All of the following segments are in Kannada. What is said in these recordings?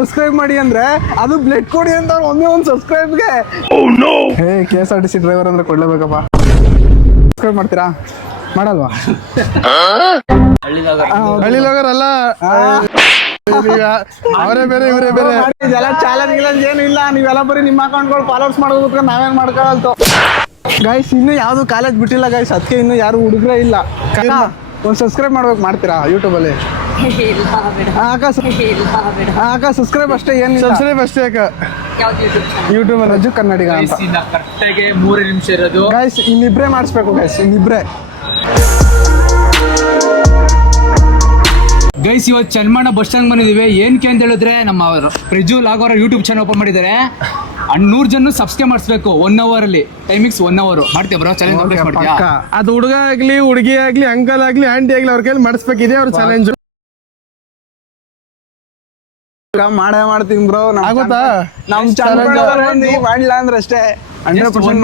ಸಬ್ಸ್ಕ್ರೈಬ್ ಮಾಡಿ ಅಂದ್ರೆ ಅದು ಬ್ಲಡ್ ಕೊಡಿ ಅಂತ ಒಂದೇ ಒಂದು ಸಬ್ಸ್ಕ್ರೈಬ್ಗೆ. ಹೇ KSRTC ಡ್ರೈವರ್ ಅಂದ್ರೆ ಕೊಡ್ಲೇಬೇಕಪ್ಪ. ಸಬ್ಸ್ಕ್ರೈಬ್ ಮಾಡ್ತೀರಾ? ಮಾಡಲ್ವಾ? ಹಳ್ಳಿ ಲೋಗರ್ ಅಲ್ಲ, ಅವರೇ ಬೇರೆ ಇವರೇ ಬೇರೆ. ಇದೆಲ್ಲ ಚಾಲೆಂಜ್ ಗಿಲೆಂಜ್ ಏನು ಇಲ್ಲ. ನೀವೆಲ್ಲ ಬರೀ ನಿಮ್ಮ ಅಕೌಂಟ್ಗಳು ಫಾಲೋವರ್ಸ್ ಮಾಡೋದಕ್ಕೆ ನಾವೇನ್ ಮಾಡ್ಕೊಳ್ಳಲ್ತು ಗೈಸ್. ಇನ್ನು ಯಾವ್ದು ಕಾಲೇಜ್ ಬಿಟ್ಟಿಲ್ಲ ಗೈಸ್, ಅದಕ್ಕೆ ಇನ್ನು ಯಾರು ಹುಡುಗ್ರೇ ಇಲ್ಲ. ಒಂದು ಸಬ್ಸ್ಕ್ರೈಬ್ ಮಾಡ್ಬೇಕು, ಮಾಡ್ತೀರಾ ಯೂಟ್ಯೂಬಲ್ಲಿ? ಅಕ್ಕ ಸಬ್ಸ್ಕ್ರೈಬ್ ಅಷ್ಟೇ, ಏನು ಸಬ್ಸ್ಕ್ರೈಬ್ ಅಷ್ಟೇ ಅಕ್ಕ. ಯೂಟ್ಯೂಬ್ ರಜು ಕನ್ನಡಿಗ ಅಂತ ಕರೆಕ್ಟಾಗಿ 3 ನಿಮಿಷ ಇರೋದು ಗೈಸ್. ಇನ್ನಿಬ್ರೇ ಮಾಡಿಸ್ಬೇಕು ಗೈಸ್, ಇನ್ನಿಬ್ರೇ. ಗೈಸ್ ಇವತ್ತು ಚನ್ಮಣ್ಣ ಬಸ್ ಸ್ಟ್ಯಾಂಡ್ ಬಂದಿದ್ದೀವಿ. ಏನಕ್ಕೆ ಅಂತ ಹೇಳಿದ್ರೆ ನಮ್ಮ ಪ್ರಜ್ವಲ್ ಲಾಗೋರ ಯೂಟ್ಯೂಬ್ ಚಾನಲ್ ಓಪನ್ ಮಾಡಿದ್ದಾರೆ. 100 ಜನ ಸಬ್ಸ್ಕ್ರೈಬ್ ಮಾಡಿಸ್ಬೇಕು 1 hour ಅಲ್ಲಿ. ಟೈಮಿಂಗ್ಸ್ 1 hour ಮಾಡ್ತೀಯ ಬ್ರೋ? ಚಾಲೆಂಜ್ ಮಾಡ್ತೀಯಾ? ಅದು ಹುಡುಗ ಆಗ್ಲಿ, ಹುಡುಗಿ ಆಗ್ಲಿ, ಅಂಕಲ್ ಆಗ್ಲಿ, ಆಂಟಿ ಆಗ್ಲಿ, ಅವ್ರ ಕೈಲಿ ಮಾಡಿಸ್ಬೇಕಿದೆ ಅವ್ರ ಚಾಲೆಂಜ್. ಮಾಡೇ ಮಾಡ್ತೀನಿ ಬ್ರೋ. ಆಗುತ್ತಾ? ನಮ್ ಚಾನಲ್ ಮಾಡಿಲ್ಲ ಅಂದ್ರೆ ಅಷ್ಟೇ 100%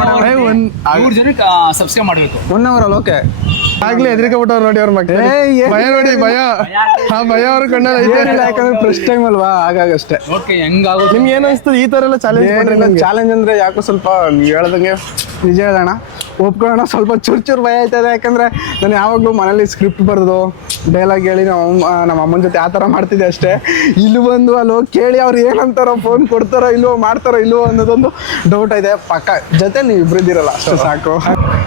100 ಜನಕ್ಕೆ ಸಬ್ಸ್ಕ್ರೈಬ್ ಮಾಡಬೇಕು 1 hour ಅಲ್ಲಿ. ಓಕೆ ಆಗ್ಲಿ ಹೆದರಿಕೆ ಬಿಟ್ಟವ್ರು ನೋಡಿ ಅವ್ರ ಮಕ್ಕಳು. ಭಯ ನೋಡಿ, ಭಯ. ಆ ಭಯ ಅವ್ರ ಕಣ್ಣಲ್ಲಿ ಐತೆ. ಯಾಕಂದ್ರೆ ಫಸ್ಟ್ ಟೈಮ್ ಅಲ್ವಾ, ಹಾಗಾಗಷ್ಟೇ. ಓಕೆ ಹೆಂಗಾಗುತ್ತೆ? ನಿಮ್ಗೆ ಏನ್ ಅನಿಸ್ತದೆ ಈ ತರ ಎಲ್ಲ ಚಾಲೆಂಜ್? ಚಾಲೆಂಜ್ ಅಂದ್ರೆ ಯಾಕೋ ಸ್ವಲ್ಪ ನೀವು ಹೇಳ್ದಂಗೆ ನಿಜ ಹೇಳೋಣ, ಒಪ್ಕೊಳ್ಳೋಣ, ಸ್ವಲ್ಪ ಚೂರು ಭಯ ಆಯ್ತದೆ. ಯಾಕಂದ್ರೆ ನಾನು ಯಾವಾಗಲೂ ಮನೇಲಿ ಸ್ಕ್ರಿಪ್ಟ್ ಬರೆದು ಡೈಲಾಗ್ ಹೇಳಿ ನಮ್ಮ ಅಮ್ಮನ ಜೊತೆ ಆ ಥರ ಮಾಡ್ತಿದ್ದೆ ಅಷ್ಟೇ. ಇಲ್ಲಿ ಬಂದು ಅಲ್ಲಿ ಹೋಗಿ ಕೇಳಿ ಅವ್ರು ಏನಂತಾರೋ, ಫೋನ್ ಕೊಡ್ತಾರೋ ಇಲ್ವೋ, ಮಾಡ್ತಾರೋ ಇಲ್ವೋ ಅನ್ನೋದೊಂದು ಡೌಟ್ ಇದೆ. ಪಕ್ಕ ಜೊತೆ ನೀವು ಇಬ್ಬರಿದ್ದೀರಲ್ಲ ಅಷ್ಟೇ ಸಾಕು.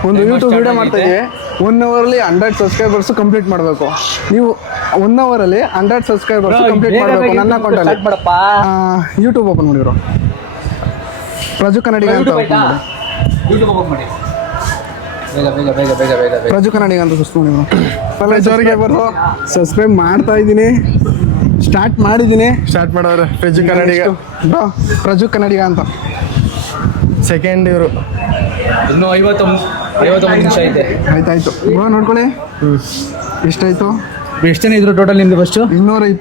ಒಂದು ಯೂಟ್ಯೂಬ್ ವಿಡಿಯೋ ಮಾಡ್ತಾ ಇದೀವಿ, 1 hour ಅಲ್ಲಿ 100 ಸಬ್ಸ್ಕ್ರೈಬರ್ಸ್ ಕಂಪ್ಲೀಟ್ ಮಾಡಬೇಕು. ನೀವು 1 hour ಅಲ್ಲಿ 100 ಸಬ್ಸ್ಕ್ರೈಬರ್ಸ್ ಕಂಪ್ಲೀಟ್ ಮಾಡಬೇಕು. ನನ್ನ ಅಕೌಂಟಲ್ಲಿ ಯೂಟ್ಯೂಬ್ ಓಪನ್ ಮಾಡಿದ್ರು, ರಜು ಕನ್ನಡಿಗ ಅಂತ ಯೂಟ್ಯೂಬ್ ಓಪನ್ ಮಾಡಿ. ರಜು ಕನ್ನಡಿಗ ಅಂತ ಜೋರಿಗೆ ಬರೋ ಸಬ್ಸ್ಕ್ರೈಬ್ ಮಾಡ್ತಾ ಇದ್ದೀನಿ. ಸ್ಟಾರ್ಟ್ ಮಾಡೋರು ರಜು ಕನ್ನಡಿಗ ಬ್ರೋ. ರಜು ಕನ್ನಡಿಗ ಅಂತ ಸೆಕೆಂಡ್ ಇವರು ಇನ್ನು 51 ನಿಮಿಷ ಐತೆ. ಆಯ್ತಾಯ್ತು ಬ್ರೋ, ನೋಡ್ಕೊಳ್ಳಿ ಎಷ್ಟಾಯ್ತು. ಎಷ್ಟು ಜನ ಇದ್ರು ಟೋಟಲ್ ನಿಮ್ದು ಫಸ್ಟ್? 230.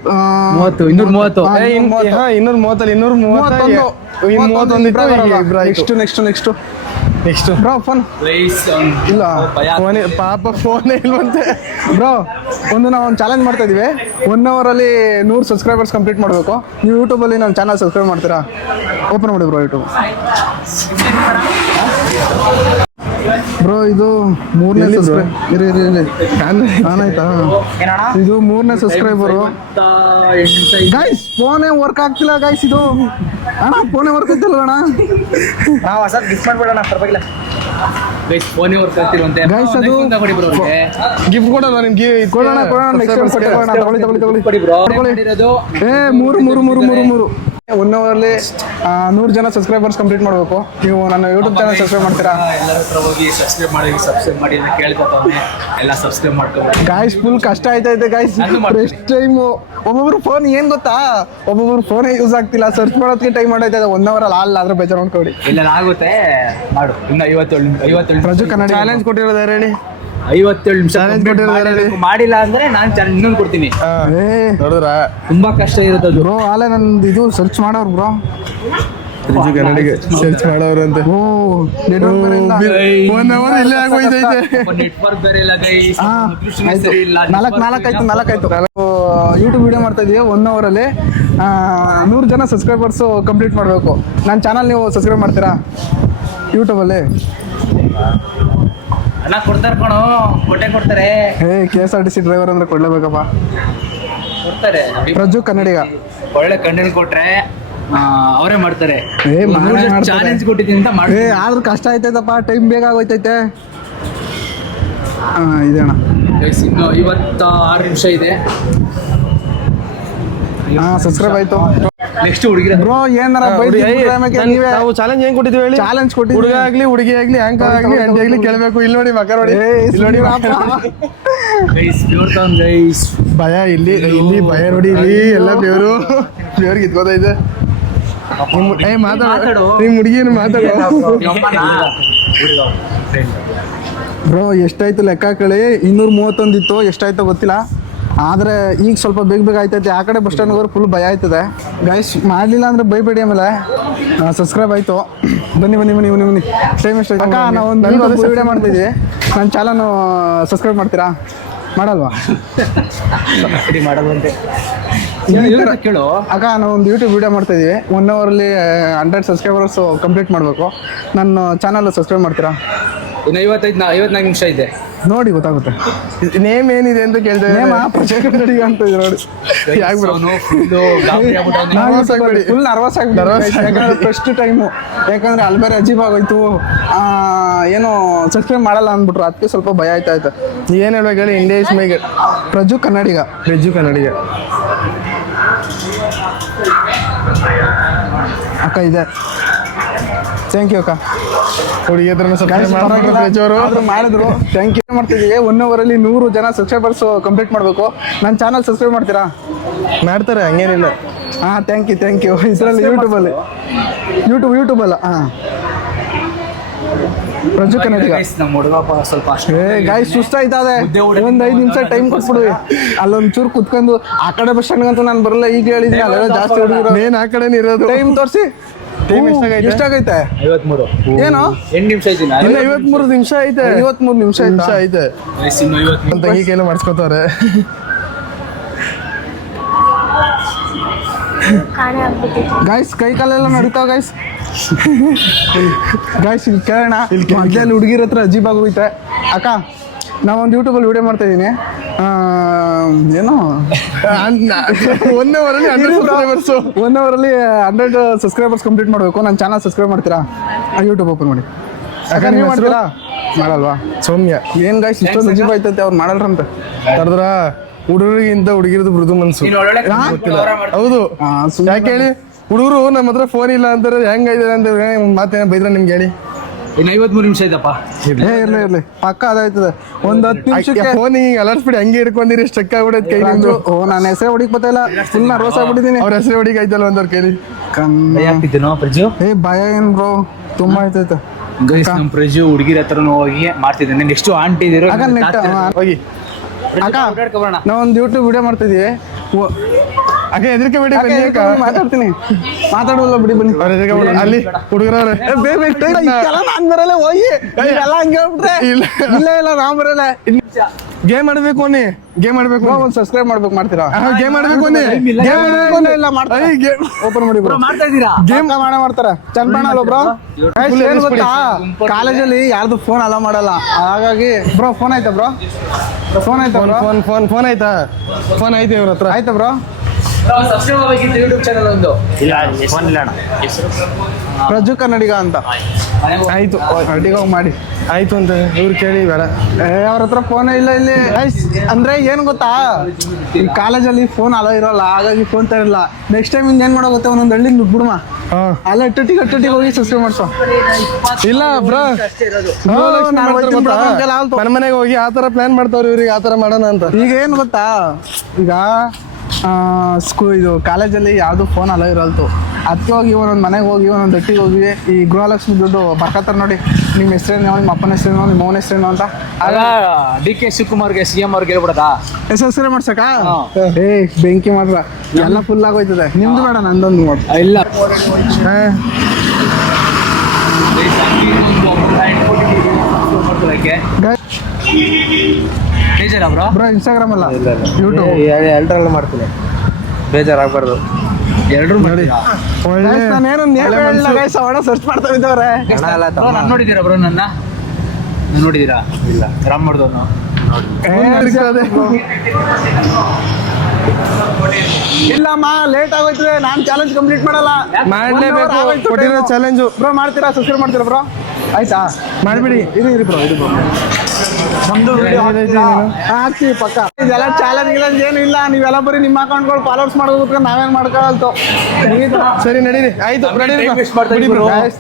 231 ನೆಕ್ಸ್ಟ್ ಬ್ರೋ ಫೋನ್ ಇಲ್ಲ, ಪಾಪ ಫೋನ್ ಇಲ್ವಂತೆ ಬ್ರೋ. ನಾವು ಒಂದು ಚಾಲೆಂಜ್ ಮಾಡ್ತಾ ಇದೀವಿ, 1 hour ಅಲ್ಲಿ 100 ಸಬ್ಸ್ಕ್ರೈಬರ್ಸ್ ಕಂಪ್ಲೀಟ್ ಮಾಡಬೇಕು. ನೀವು ಯೂಟ್ಯೂಬಲ್ಲಿ ನನ್ನ ಚಾನಲ್ ಸಬ್ಸ್ಕ್ರೈಬ್ ಮಾಡ್ತೀರಾ? ಓಪನ್ ಮಾಡಿ ಬ್ರೋ ಯೂಟ್ಯೂಬ್. ಬ್ರೋ ಇದು 3ನೇ ಸಬ್ಸ್ಕ್ರೈಬ್. ಆಯ್ತಾ? ಇದು 3ನೇ ಸಬ್ಸ್ಕ್ರೈಬರು ಗೈಸ್. ಫೋನೇ ವರ್ಕ್ ಆಗ್ತಿಲ್ಲ ಗೈಸ್. ಇದು ಅಣ್ಣ ಫೋನೇ ವರ್ಕ್ ಆಗ್ತಿಲ್ಲ ಅಣ್ಣ. ನಾವು ಹೊಸ ಗಿಫ್ಟ್ ಮಾಡ್ಬಿಡೋಣ, ಪರವಾಗಿಲ್ಲ ಗೈಸ್. ಫೋನೇ ವರ್ಕ್ ಆಗ್ತಿರುವಂತೆ ಗೈಸ್. ಅದು ಗಿಫ್ಟ್ ಕೊಡೋಣ ನಿಮ್ಗೆ? ಕೊಡೋಣ ನೆಕ್ಸ್ಟ್ ಟೈಮ್ ತಗೊಳ್ಳಿ. ಕೊಡಿ ಬ್ರೋ. 3 1 hour ಅಲ್ಲಿ 100 ಜನ ಸಬ್ಸ್ಕ್ರೈಬರ್ಸ್ ಕಂಪ್ಲೀಟ್ ಮಾಡಬೇಕು. ನೀವು ನನ್ನ ಯೂಟ್ಯೂಬ್ ಚಾನಲ್ ಸಬ್ಸ್ಕ್ರೈಬ್ ಮಾಡ್ತೀರಾ? ಎಲ್ಲರ ಹತ್ರ ಹೋಗಿ ಸಬ್ಸ್ಕ್ರೈಬ್ ಮಾಡಿ ಅಂತ ಕೇಳ್ಕೊತಾನೆ. ಎಲ್ಲ ಸಬ್ಸ್ಕ್ರೈಬ್ ಮಾಡ್ಕೋಬೇಕು ಗಾಯ್ಸ್. ಫುಲ್ ಕಷ್ಟ ಆಯ್ತೈತೆ ಗಾಯ್ಸ್. ಫಸ್ಟ್ ಟೈಮು ಒಬ್ಬೊಬ್ರು ಫೋನ್ ಏನ್ ಗೊತ್ತಾ, ಒಬ್ಬೊಬ್ರು ಫೋನೇ ಯೂಸ್ ಆಗ್ತಿಲ್ಲ. ಸರ್ಚ್ ಮಾಡೋದಕ್ಕೆ ಟೈಮ್ ಮಾಡೈತೆ. 1 hour ಅಲ್ಲಿ ಆದ್ರೆ ಬೇಜಾರು ಅನ್ಕೊಡಿ. ಇಲ್ಲ ಆಗುತ್ತೆ, ಮಾಡು. ಇನ್ನು 57 ರಜು ಕನ್ನಡ ಚಾಲೆಂಜ್ ಕೊಟ್ಟಿರೋದು ಹೇಳಿ. 57 ನಿಮಿಷ ಮಾಡಿಲ್ಲ ಅಂದ್ರೆ ನಾನು ಇನ್ನೊಂದು ಕೊಡ್ತೀನಿ. ನೋಡಿದ್ರ ತುಂಬಾ ಕಷ್ಟ ಇರುತ್ತೆ ಅದು ಬ್ರೋ. ಆಲೆ ನಂದು ಇದು ಸರ್ಚ್ ಮಾಡೋರು ಬ್ರೋ. ರಜು ಕನ್ನಡಿಗ ಸರ್ಚ್ ಮಾಡೋರು ಅಂತ. ನೆಟ್ವರ್ಕ್ ಬೇರೆ ಇಲ್ಲ. 1 hour ಇಲ್ಲೇ ಆಗೋಯ್ತೈತೆ. ನೆಟ್ವರ್ಕ್ ಬೇರೆ ಇಲ್ಲ ಗೈಸ್. ನಾಲ್ಕಾಯ್ತು. ಯೂಟ್ಯೂಬ್ ವಿಡಿಯೋ ಮಾಡ್ತಾ ಇದೀವಿ. 1 hour ಅಲ್ಲಿ 100 ಜನ ಸಬ್ಸ್ಕ್ರೈಬರ್ಸು ಕಂಪ್ಲೀಟ್ ಮಾಡಬೇಕು. ನನ್ನ ಚಾನಲ್ ನೀವು ಸಬ್ಸ್ಕ್ರೈಬ್ ಮಾಡ್ತೀರಾ ಯೂಟ್ಯೂಬಲ್ಲಿ? ಅಣ್ಣ ಕೊಡ್ತಾರೆ ಕಣೋ, ಕೊಡ್ತಾರೆ. KSRTC ಡ್ರೈವರ್ ಅಂದ್ರೆ ಕೊಡ್ಲೇಬೇಕಪ್ಪ. ಕೊಡ್ತಾರೆ. ರಜು ಕನ್ನಡಿಗ ಒಳ್ಳೆ ಕಂಟೆಂಟ್ ಕೊಟ್ರೆ ಅವರೇ ಮಾಡ್ತಾರೆ. ಚಾಲೆಂಜ್ ಕೊಟ್ಟಿದ್ದೀನಿ ಅಂತ ಮಾಡಿ. ಆದ್ರೂ ಕಷ್ಟ ಆಯ್ತೈತಪ್ಪ, ಟೈಮ್ ಬೇಗ ಆಗೋಯ್ತೈತೆ. ಇದೆ ಅಣ್ಣ. ಇನ್ನು 56 ನಿಮಿಷ ಇದೆ. ಸಬ್ಸ್ಕ್ರೈಬ್ ಆಯ್ತು. ನೆಕ್ಸ್ಟ್ ಹುಡುಗಿರ ಬ್ರೋ ಏನಾರ ನಾವು ಚಾಲೆಂಜ್ ಏನ್ ಕೊಟ್ಟಿದ್ವಿ ಹೇಳಿ? ಚಾಲೆಂಜ್ ಕೊಟ್ಟಿದ್ವಿ. ಹುಡುಗ ಆಗ್ಲಿ, ಹುಡುಗಿ ಆಗ್ಲಿ, ಅಂಕಲ್ ಆಗ್ಲಿ, ಆಂಟಿ ಆಗ್ಲಿ ಕೇಳಬೇಕು. ಇಲ್ಲಿ ನೋಡಿ ಮಕ್ಕ ನೋಡಿ, ಗೈಸ್. ಭಯ ಇಲ್ಲಿ ಭಯ ನೋಡಿ. ಇಲ್ಲಿ ಎಲ್ಲ ದೇವ್ರಿಗೆ ಇದ್ಕೋತೈತೆ. ಮಾತಾಡು ನಿಮ್ ಹುಡುಗಿನ ಮಾತಾಡು ಬ್ರೋ. ಎಷ್ಟಾಯ್ತು ಲೆಕ್ಕ ಹಾಕೊಳ್ಳಿ. 231 ಇತ್ತು, ಎಷ್ಟಾಯ್ತೋ ಗೊತ್ತಿಲ್ಲ. ಆದರೆ ಈಗ ಸ್ವಲ್ಪ ಬೇಗ ಆಯ್ತೈತೆ. ಆ ಕಡೆ ಬಸ್ ಸ್ಟ್ಯಾಂಡ್ ಹೋದ್ರೆ ಫುಲ್ ಭಯ ಆಯ್ತದೆ ಗೈಸ್. ಮಾಡಲಿಲ್ಲ ಅಂದರೆ ಬೈಬೇಡಿ. ಆಮೇಲೆ ಸಬ್ಸ್ಕ್ರೈಬ್ ಆಯಿತು. ಬನ್ನಿ ಟೈಮ್ ಎಷ್ಟಾಯ್ತು ಅಕ್ಕ? ನಾವು ಒಂದು ವಿಡಿಯೋ ಮಾಡ್ತಿದ್ವಿ. ನನ್ನ ಚಾನಲ್ ಸಬ್ಸ್ಕ್ರೈಬ್ ಮಾಡ್ತೀರಾ? ಮಾಡಲ್ವಾ? ಮಾಡೋದು ಅಂತೆ. ಕೇಳು. ಅಕ್ಕ ನಾವು ಒಂದು ಯೂಟ್ಯೂಬ್ ವಿಡಿಯೋ ಮಾಡ್ತಾ ಇದೀವಿ 1 ಅವರಲ್ಲಿ 100 ಸಬ್ಸ್ಕ್ರೈಬರ್ಸ್ ಕಂಪ್ಲೀಟ್ ಮಾಡಬೇಕು. ನನ್ನ ಚಾನಲ್ ಸಬ್ಸ್ಕ್ರೈಬ್ ಮಾಡ್ತೀರಾ? ಇನ್ನು 54 ನಿಮಿಷ ಇದೆ, ನೋಡಿ ಗೊತ್ತಾಗುತ್ತೆ. ನೇಮ್ ಏನಿದೆ ಅಂತ ಕೇಳ್ತೇವೆ. ನೇಮ ಪ್ರಜಾ ಕನ್ನಡಿಗ ಅಂತ ಇದೆ ನೋಡಿ. ಯಾಕೆ ಬ್ರೋ ಫುಲ್ ನರ್ವಸ್ ಆಗ್ಬಿಟ್ಟು ಯಾಕಂದ್ರೆ ಫಸ್ಟ್ ಟೈಮು, ಯಾಕಂದ್ರೆ ಅಲ್ಲಿ ಬೇರೆ ಅಜೀಬ್ ಆಗೋಯ್ತು. ಏನೋ ಸಬ್ಸ್ಕ್ರೈಬ್ ಮಾಡಲ್ಲ ಅಂದ್ಬಿಟ್ರು, ಅದಕ್ಕೆ ಸ್ವಲ್ಪ ಭಯ ಆಯ್ತಾಯ್ತು. ಏನ್ ಹೇಳ್ಬೇಕು ಹೇಳಿ? ಇಂಡಿಯಾ ಮೈಗೆ ಪ್ರಜು ಕನ್ನಡಿಗ. ಅಕ್ಕ ಇದೆ. ಥ್ಯಾಂಕ್ ಯು ಅಕ್ಕ. ಹುಡುಗಿ ಹತ್ರನೂ ಸಬ್ಸ್ಕ್ರೈಬ್ ಮಾಡ್ಬಿಟ್ರು ಪ್ರಜೋರು. ಮಾಡಿದ್ರು. Thank you. ಮಾಡ್ತಿದ್ದೀವಿ 1 ಅವರಲ್ಲಿ 100 ಜನ ಸಬ್ಸ್ಕ್ರೈಬರ್ಸ್ ಕಂಪ್ಲೀಟ್ ಮಾಡಬೇಕು. ನನ್ನ ಚಾನಲ್ ಸಬ್ಸ್ಕ್ರೈಬ್ ಮಾಡ್ತೀರಾ? ಮಾಡ್ತಾರೆ, ಹಂಗೇನಿಲ್ಲ. ಹಾಂ ಥ್ಯಾಂಕ್ ಯು. ಇದರಲ್ಲಿ ಯೂಟ್ಯೂಬಲ್ಲ ಹಾಂ ಪ್ರಜು ಕನ್ನಡಿಗ. ನಮ್ಮ ಹುಡುಗಪ್ಪ ಸ್ವಲ್ಪ ಅಷ್ಟೇ ಗಾಯ್ ಸುಸ್ತಾಯ್ತದೆ, ಒಂದು 5 ನಿಮಿಷ ಟೈಮ್ ಕೊಟ್ಬಿಡುವಿ. ಅಲ್ಲೊಂದು ಚೂರು ಕುತ್ಕೊಂಡು ಆ ಕಡೆ ಬಸ್ ಸ್ಟ್ಯಾಂಡ್ಗಂತೂ ನಾನು ಬರಲ್ಲ, ಈಗ ಹೇಳಿದ್ದೀನಿ ಅಲ್ಲೆಲ್ಲ ಜಾಸ್ತಿ ಹುಡುಗರು. ಮೇನ್ ಆ ಕಡೆ ಇರೋದು. ಟೈಮ್ ತೋರಿಸಿ. ಟೈಮ್ ಎಷ್ಟಾಗೈತೆ? 53 ಏನು 8 ನಿಮಿಷ ಐತಿ. ಇನ್ನು 53 ನಿಮಿಷ ಐತೆ. 53 ನಿಮಿಷ ಐತೆ. ಅಂತ ತಂಗಿ ಕೈಲಿ ಮಾಡಿಸ್ಕೊತವ್ರೆ. ಗಾಯ್ಸ್ ಕೈ ಕಾಲೆಲ್ಲ ನಡೀತಾವ ಗಾಯ್ಸ್. ಇಲ್ಲಿ ಕೇಳೋಣ, ಮಧ್ಯದಲ್ಲಿ ಹುಡುಗಿರ ಹತ್ರ ಅಜೀಬ್ ಆಗೋಯ್ತೆ. ಅಕ್ಕ ನಾವೊಂದು ಯೂಟ್ಯೂಬಲ್ಲಿ ವಿಡಿಯೋ ಮಾಡ್ತಾ ಇದ್ದೀನಿ. ಏನೋ 1 ಅವರಲ್ಲಿ 100 ಸಬ್ಸ್ಕ್ರೈಬರ್ಸ್ ಕಂಪ್ಲೀಟ್ ಮಾಡಬೇಕು. ನನ್ನ ಚಾನಲ್ ಸಬ್ಸ್ಕ್ರೈಬ್ ಮಾಡ್ತೀರಾ? ಯೂಟ್ಯೂಬ್ ಓಪನ್ ಮಾಡಿ. ಅಕ್ಕ ನೀವು ಮಾಡ್ತೀರಾ? ಮಾಡಲ್ವಾ? ಸೌಮ್ಯ. ಏನು ಗಾಯ್ಸ್ ಇಷ್ಟೊಂದು ಅಜೀಬ್ ಆಯ್ತಂತೆ, ಅವ್ರು ಮಾಡಲ್ರಂತೆ. ತರದ್ರ ಹುಡುಗರಿಗಿಂತ ಹುಡುಗಿರದು ಮೃದು ಮನ್ಸು. ಹೌದು, ಯಾಕೆ ಹೇಳಿ? ಹುಡುಗರು ನಮ್ಮ ಹತ್ರ ಫೋನ್ ಇಲ್ಲ ಅಂತಾರೆ, ಹೆಂಗೈತೆ ಅಂತ ಮಾತೇನ ಬೈದ್ರೆ ನಿಮ್ಗೆ ಹೇಳಿ. ಇನ್ನು 53 ನಿಮಿಷ ಐತಪ್ಪ. ಇರ್ಲಿ ಪಕ್ಕ ಅದಾಯ್ತದೆ. ಒಂದು 10 ನಿಮಿಷಕ್ಕೆ ಫೋನ್ ಹಿಂಗೆ ಅಲರ್ಸ್ಬಿಡಿ, ಹಂಗೆ ಹಿಡ್ಕೊಂಡಿರಿ, ಸ್ಟಕ್ ಆಗ್ಬಿಡೈತೆ ಕೈ ನಿಮ್ದು. ನನ್ನ ಹೆಸರೇ ಹೊಡಿಕ್ ಬತ್ತಿಲ್ಲ, ಫುಲ್ ನರ್ವಸ್ ಆಗ್ಬಿಟ್ಟಿದ್ದೀನಿ. ಅವ್ರ ಹೆಸರೇ ಹೊಡಿಕ್ ಆಯ್ತಲ್ಲ ಒಂದವ್ರ ಕೈಲಿ. ಪ್ರಜು ಭಯ ಏನ್ ಬ್ರೋ ತುಂಬಾ ಆಯ್ತೈತೆ. ನಮ್ಮ ಪ್ರಜು ಹುಡುಗಿರ ಹತ್ರನೂ ಹೋಗಿ ಮಾಡ್ತಿದ್ದೇನೆ. ನೆಕ್ಸ್ಟ್ ಆಂಟಿ ಇದಿರೋ ಹೋಗಿ ಅಕ್ಕ ನಾವೊಂದು ಯೂಟ್ಯೂಬ್ ವಿಡಿಯೋ ಮಾಡ್ತಿದ್ದೀವಿ. ಅಕ್ಕ ಎದ್ರಿಕೆ ಬಿಡಿ, ಬನ್ನಿ ಅಕ್ಕ. ಮಾತಾಡ್ತೀನಿ, ಮಾತಾಡೋಲ್ಲ ಬಿಡಿ, ಬನ್ನಿ. ಅಲ್ಲಿ ಹುಡುಗರವ್ರೆ ನಾನ್ ಬರಲ್ಲ, ಹೋಗಿ ಎಲ್ಲ ಹಂಗೆ ಹೇಳ್ಬಿಟ್ರೆ. ಇಲ್ಲ ನಾವ್ ಬರಲ್ಲ. ಗೇಮ್ ಆಡ್ಬೇಕು ಅನ್ನಿ, ಗೇಮ್ ಆಡ್ಬೇಕು. ಒಂದು ಸಬ್ಸ್ಕ್ರೈಬ್ ಮಾಡ್ಬೇಕು, ಮಾಡ್ತೀರಾ? ಗೇಮ್ ಆಡ್ಬೇಕು ಅನ್ನಿ. ಇಲ್ಲ ಮಾಡ್ತಾರೆ, ಓಪನ್ ಮಾಡಿ ಬ್ರೋ. ಮಾಡ್ತಾ ಇದ್ದೀರಾ? ಗೇಮ್ ಮಾಡ್ತಾರೆ. ಚಂದ ಅಲ್ಲ ಬ್ರೋ. ಏನ್ ಗೊತ್ತಾ, ಕಾಲೇಜಲ್ಲಿ ಯಾರ್ದು ಫೋನ್ ಅಲೋ ಮಾಡಲ್ಲ, ಹಾಗಾಗಿ ಬ್ರೋ ಫೋನ್ ಆಯ್ತಾ ಬ್ರೋ? ಫೋನ್ ಆಯ್ತಾ ಬ್ರೋ? ಫೋನ್ ಆಯ್ತಾ? ಫೋನ್ ಐತೆ ಇವ್ರ ಹತ್ರ. ಆಯ್ತಾ ಬ್ರೋ? ಸಬ್ಸ್ಕ್ರೈಬ್ ಆಗಬೇಕಿತ್ತು ಯೂಟ್ಯೂಬ್ ಚಾನಲ್ ಒಂದು. ಪ್ರಜು ಕನ್ನಡಿಗ ಅಂತ. ಆಯ್ತು, ಅಡಿಗೆ ಹೋಗಿ ಮಾಡಿ. ಆಯ್ತು ಅಂತ ಇವ್ರು ಕೇಳಿ ಬೇಡ. ಅವ್ರ ಹತ್ರ ಫೋನ್ ಇಲ್ಲ ಇಲ್ಲಿ. ಅಂದ್ರೆ ಏನ್ ಗೊತ್ತಾ, ಈ ಕಾಲೇಜಲ್ಲಿ ಫೋನ್ ಅಲೋ ಇರೋಲ್ಲ, ಹಾಗಾಗಿ ಫೋನ್ ತರಲ್ಲ. ನೆಕ್ಸ್ಟ್ ಟೈಮ್ ಏನ್ ಮಾಡೋ ಗೊತ್ತಾ, ಒಂದೊಂದು ಹಳ್ಳಿ ಬಿಡ್ಮ ಅಲ್ಲ ಅಟ್ಟೊಟ್ಟಿಗೆ ಹೋಗಿ ಸಬ್ಸ್ಕ್ರೈಬ್ ಮಾಡ್ಸೋ. ಇಲ್ಲ ಬ್ರೋ, ಮನೆ ಮನೆಗೆ ಹೋಗಿ ಆತರ ಪ್ಲಾನ್ ಮಾಡ್ತಾವ್ರಿ ಇವ್ರಿಗೆ, ಆತರ ಮಾಡೋಣ ಅಂತ. ಈಗ ಏನ್ ಗೊತ್ತಾ, ಈಗ ಇದು ಕಾಲೇಜಲ್ಲಿ ಯಾವುದು ಫೋನ್ ಅಲೋ ಇರಲ್ತು. ಅದಕ್ಕೆ ಹೋಗಿ ಒಂದೊಂದು ಮನೆಗೆ ಹೋಗಿ ಒಂದೊಂದು ಹಟ್ಟಿಗೆ ಹೋಗಿ ಈ ಗೃಹಲಕ್ಷ್ಮಿ ದುಡ್ಡು ಬರ್ಕತ್ತಾರೆ ನೋಡಿ. ನಿಮ್ಮ ಹೆಸರೇನೋ, ನಿಮ್ಮ ಅಪ್ಪನ ಹೆಸರೇನೋ, ನಿಮ್ಮ ಮೌನ ಹೆಸರೇನೋ ಅಂತ. ಆಗ DK ಶಿವಕುಮಾರ್ಗೆ CM ಅವ್ರಿಗೆ ಹೇಳ್ಬಿಡದಾ ಹೆಸರೇ ಮಾಡ್ಸಕ? ಬೆಂಕಿ ಮಾತ್ರ ಎಲ್ಲ ಫುಲ್ ಆಗೋಯ್ತದೆ. ನಿಮ್ದು ಬೇಡ, ನಂದೊಂದು ನೋಡಿ. ಇಲ್ಲ ಬ್ರೋ ಇನ್ಸ್ಟಾಗ್ರಾಮ್ ಅಲ್ಲ ಯೂಟ್ಯೂಬ್ ಎರಡರಲ್ಲೂ ಮಾಡ್ತೀನಿ, ಬೇಜಾರಾಗಬಾರ್ದು. ಎರಡು ನೋಡಿ. ನಾನೇನು ಸರ್ಚ್ ಮಾಡ್ತಾ ಇದ್ದವ್ರೆ. ನೋಡಿದ್ದೀರಾ ಬ್ರೋ? ನನ್ನ ನೋಡಿದ್ದೀರಾ? ಇಲ್ಲ. ರಾಮ್ ಮಾಡ್ದವ್ನು ಇಲ್ಲಮ್ಮ, ಲೇಟ್ ಆಗೋಯ್ತದೆ. ನಾನು ಚಾಲೆಂಜ್ ಕಂಪ್ಲೀಟ್ ಮಾಡಲ್ಲ. ಮಾಡ್ಲೇಬೇಕು, ಕೊಟ್ಟಿರೋ ಚಾಲೆಂಜು. ಬ್ರೋ ಮಾಡ್ತೀರಾ? ಸಬ್ಸ್ಕ್ರೈಬ್ ಮಾಡ್ತೀರಾ ಬ್ರೋ? ಆಯ್ತಾ, ಮಾಡ್ಬಿಡಿ. ಇರಿ ಬ್ರೋ, ನಮ್ದು ಹಾಕ್ತೀವಿ ಪಕ್ಕ. ಇದೆಲ್ಲ ಚಾಲೆಂಜ್ ಗಿಲೆಂಜ್ ಏನು ಇಲ್ಲ. ನೀವೆಲ್ಲ ಬರೀ ನಿಮ್ಮ ಅಕೌಂಟ್ಗಳು ಫಾಲೋವರ್ಸ್ ಮಾಡೋದು, ನಾವೇನ್ ಮಾಡ್ಕೊಳ್ತು. ಸರಿ ನಡೀರಿ, ಆಯ್ತು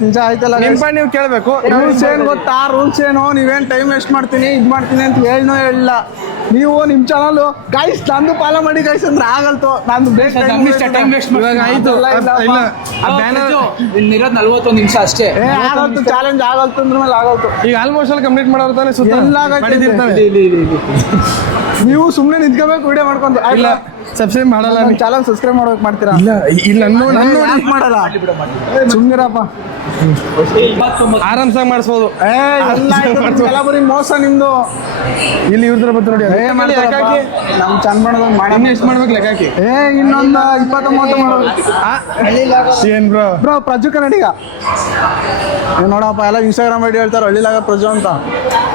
ನಿಜ ಆಯ್ತಲ್ಲ. ನೀವು ಕೇಳಬೇಕು. ರೂಲ್ಸ್ ಏನ್ ಗೊತ್ತಾ? ರೂಲ್ಸ್ ಏನು, ನೀವೇನ್ ಟೈಮ್ ವೇಸ್ಟ್ ಮಾಡ್ತೀನಿ ಇದ್ ಮಾಡ್ತೀನಿ ಅಂತ ಹೇಳಿಲ್ಲ. ನೀವು ನಿಮ್ ಚಾನಲ್ ಗೈಸ್ ನಂದು ಫಾಲೋ ಮಾಡಿ ಗೈಸ್ ಅಂದ್ರೆ ಆಗಲ್ತು. ನಂದು ಟೈಮ್ ವೇಸ್ಟ್ ಆಯ್ತು. ಇನ್ನಿರೋದು 41 ನಿಮಿಷ ಅಷ್ಟೇ. ಆಗಲ್ತು, ಚಾಲೆಂಜ್ ಆಗಲ್ತು ಅಂದ್ರೆ ಮೇಲೆ ಆಗಲ್ತು. ಈಗ ಆಲ್ಮೋಸ್ಟ್ ಅಲ್ಲಿ ಕಂಪ್ಲೀಟ್ ಮಾಡೋರು ತಾನೆ ಸುತ್ತ ನೀವು ಸುಮ್ನೆ ನಿಂತ್ಕೋಬೇಕು, ವಿಡಿಯೋ ಮಾಡ್ಕೊಂಡು. ಇಲ್ಲ ಸಬ್ಸ್ಕ್ರೈಬ್ ಮಾಡಲ್ಲ ನೀ. ಚಾನಲ್ ಸಬ್ಸ್ಕ್ರೈಬ್ ಮಾಡ್ಬೇಕು ಮಾಡ್ತೀರಾ? ಇಲ್ಲ ಇಲ್ಲ ನನ್ನ ಯಾಕ್ ಮಾಡಲ್ಲ? ಸುಮ್ನಿರಪ್ಪ. ಆರಾಮ್ಸಾಗಿ ಮಾಡಿಸ್ಬೋದು. ಎಲ್ಲ ಬರೀ ಮೋಸ ನಿಮ್ದು. ಇಲ್ಲಿ ಇವ್ರ ಬರ್ತಾರೆ ನೋಡಿ. ನಮ್ ಚಂದ್ಮಣ್ಣದಾಗ ಇನ್ನು ಎಷ್ಟು ಮಾಡ್ಬೇಕು ಲೆಕ್ಕ ಹಾಕಿ. ಇನ್ನೊಂದು 20-30 ಮಾಡ್ಬೇಕು. ಏನ್ ಬ್ರೋ? ಬ್ರೋ ಪ್ರಜು ಕನ್ನಡಿಗ ನೋಡಪ್ಪ, ಎಲ್ಲ ಇನ್ಸ್ಟಾಗ್ರಾಮ್ ಐಡಿ ಹೇಳ್ತಾರೆ ಹಳ್ಳಿಲಾಗ ಪ್ರಜು ಅಂತ.